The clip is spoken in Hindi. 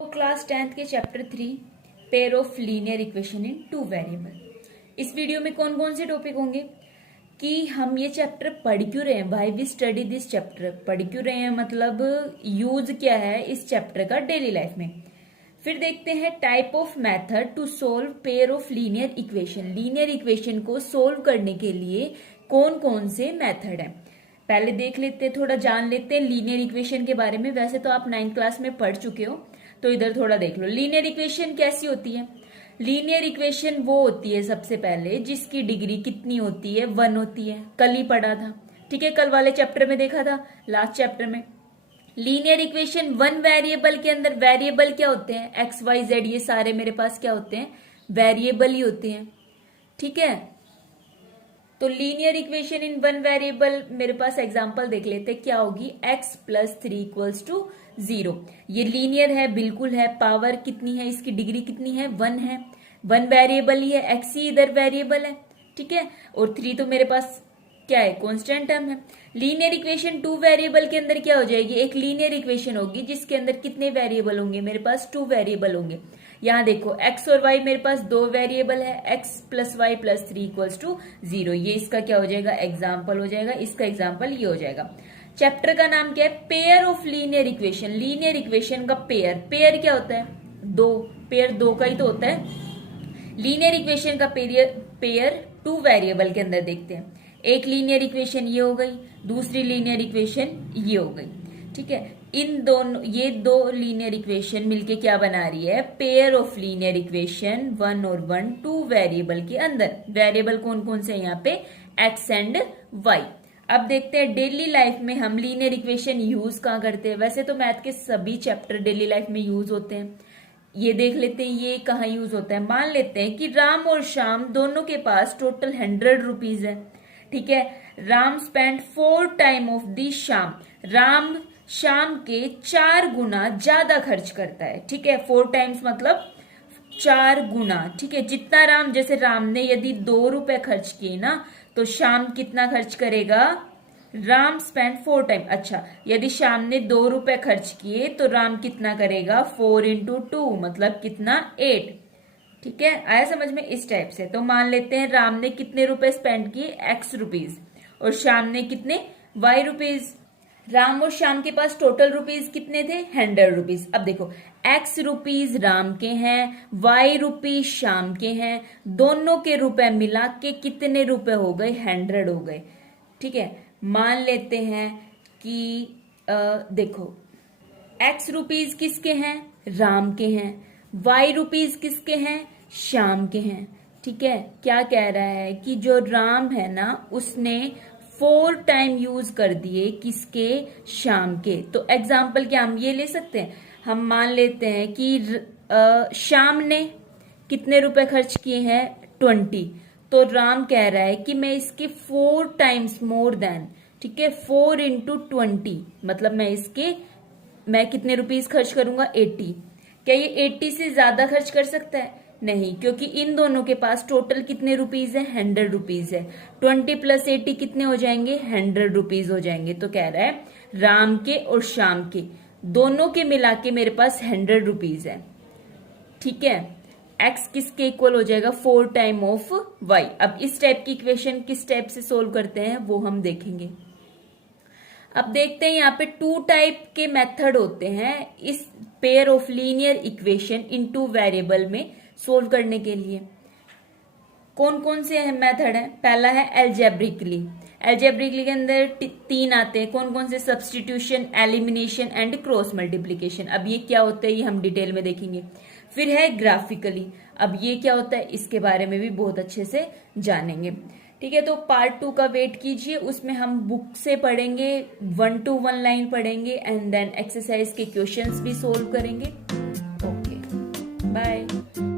तो क्लास 10th के chapter 3 pair of linear equation in two variable. इस वीडियो में कौन कौन से टॉपिक होंगे कि हम ये चैप्टर पढ़ क्यों रहे हैं, why we study this chapter. पढ़ क्यों रहे हैं मतलब यूज क्या है इस चैप्टर का डेली लाइफ में। फिर देखते हैं type of method to solve pair of linear equation. Linear equation को सोल्व करने के लिए कौन कौन से मेथड हैं पहले देख लेते हैं, थोड़ा जान लेते हैं लीनियर इक्वेशन के बारे में। वैसे तो आप 9th क्लास में पढ़ चुके हो, तो इधर थोड़ा देख लो। लीनियर इक्वेशन कैसी होती है? लीनियर इक्वेशन वो होती है सबसे पहले जिसकी डिग्री कितनी होती है, 1 होती है। कल ही पढ़ा था, ठीक है, कल वाले चैप्टर में देखा था, लास्ट चैप्टर में। लीनियर इक्वेशन 1 वेरिएबल के अंदर, वेरिएबल क्या होते हैं, एक्स वाई जेड, ये सारे मेरे पास क्या होते हैं, वेरिएबल ही होते हैं, ठीक है। तो लीनियर इक्वेशन इन 1 वेरिएबल, मेरे पास एग्जांपल देख लेते हैं क्या होगी। x plus 3 equals to 0। ये लीनियर है, बिल्कुल है। पावर कितनी है, इसकी डिग्री कितनी है, 1 है। 1 वेरिएबल ही है, x ही इधर वेरिएबल है, ठीक है। और 3 तो मेरे पास क्या है, कांस्टेंट टर्म है। लीनियर इक्वेशन 2 वेरिएबल के अंदर क्या हो जाएगी, एक लीनियर इक्वेशन होगी जिसके अंदर कितने वेरिएबल होंगे, मेरे पास 2 वेरिएबल होंगे। यहाँ देखो x और y मेरे पास 2 वेरिएबल है, x plus y plus 3 equals to 0। ये इसका क्या हो जाएगा, एग्जाम्पल हो जाएगा। इसका एग्जाम्पल ये हो जाएगा। चैप्टर का नाम क्या है, pair of linear equation. Linear equation का पेयर, पेयर क्या होता है, 2, पेयर 2 का ही तो होता है। लीनियर इक्वेशन का पेयर 2 वेरिएबल के अंदर देखते हैं। एक लीनियर इक्वेशन ये हो गई, दूसरी लीनियर इक्वेशन ये हो गई, ठीक है। इन दोनों, ये 2 लीनियर इक्वेशन मिलके क्या बना रही है, पेयर ऑफ लीनियर इक्वेशन 1 और 1 2 वेरिएबल के अंदर। वेरिएबल कौन कौन से हैं यहाँ पे, x एंड y। अब देखते हैं डेली लाइफ में हम लीनियर इक्वेशन यूज कहाँ करते हैं। वैसे तो मैथ के सभी चैप्टर डेली लाइफ में यूज होते हैं। ये देख लेते हैं ये कहाँ यूज होता है। मान लेते हैं कि राम और श्याम दोनों के पास टोटल 100 रुपीज है, ठीक है। Ram spend 4 time of the शाम। राम शाम के 4 गुना ज्यादा खर्च करता है, ठीक है। 4 टाइम्स मतलब 4 गुना, ठीक है। जितना राम, जैसे राम ने यदि 2 रुपए खर्च किए ना, तो शाम कितना खर्च करेगा, राम स्पेंड 4 टाइम। अच्छा, यदि शाम ने 2 रुपए खर्च किए तो राम कितना करेगा, 4 इंटू 2 मतलब कितना, 8, ठीक है। आया समझ में, इस टाइप से। तो मान लेते हैं राम ने कितने रुपए स्पेंड किए, x रुपीज, और श्याम ने कितने, y रुपीज। राम और श्याम के पास टोटल रुपीज कितने थे, 100 रुपीज। अब देखो x रुपीज राम के हैं, y रुपीज श्याम के हैं, दोनों के रुपए मिला के कितने रुपए हो गए, 100 हो गए, ठीक है। मान लेते हैं कि देखो x रुपीज किसके हैं, राम के हैं, y रुपीज किसके हैं, श्याम के हैं, ठीक है। क्या कह रहा है कि जो राम है ना उसने 4 टाइम यूज कर दिए किसके, शाम के। तो एग्जाम्पल क्या हम ये ले सकते हैं, हम मान लेते हैं कि शाम ने कितने रुपए खर्च किए हैं, 20। तो राम कह रहा है कि मैं इसके 4 टाइम्स मोर देन, ठीक है, 4 इंटू 20 मतलब मैं कितने रुपीज खर्च करूंगा, 80। क्या ये 80 से ज्यादा खर्च कर सकता है, नहीं, क्योंकि इन दोनों के पास टोटल कितने रुपीज है, 100 रुपीज है। 20 प्लस 80 कितने हो जाएंगे, 100 रुपीज हो जाएंगे। तो कह रहा है राम के और श्याम के दोनों के मिला के मेरे पास 100 रुपीज है, ठीक है। x किसके इक्वल हो जाएगा, 4 टाइम ऑफ y। अब इस टाइप की इक्वेशन किस टाइप से सोल्व करते हैं वो हम देखेंगे। अब देखते हैं यहाँ पे 2 टाइप के मेथड होते हैं इस pair of linear equation in 2 variable में सोल्व करने के लिए। कौन कौन से मेथड है, पहला है एल्जेब्रिकली। एल्जेब्रिकली के अंदर 3 आते हैं, कौन कौन से, substitution, elimination and cross multiplication. अब ये क्या होता है ये हम डिटेल में देखेंगे। फिर है ग्राफिकली, अब ये क्या होता है इसके बारे में भी बहुत अच्छे से जानेंगे, ठीक है। तो पार्ट 2 का वेट कीजिए, उसमें हम बुक से पढ़ेंगे, 1 to 1 लाइन पढ़ेंगे एंड देन एक्सरसाइज के क्वेश्चंस भी सोल्व करेंगे। Okay, bye.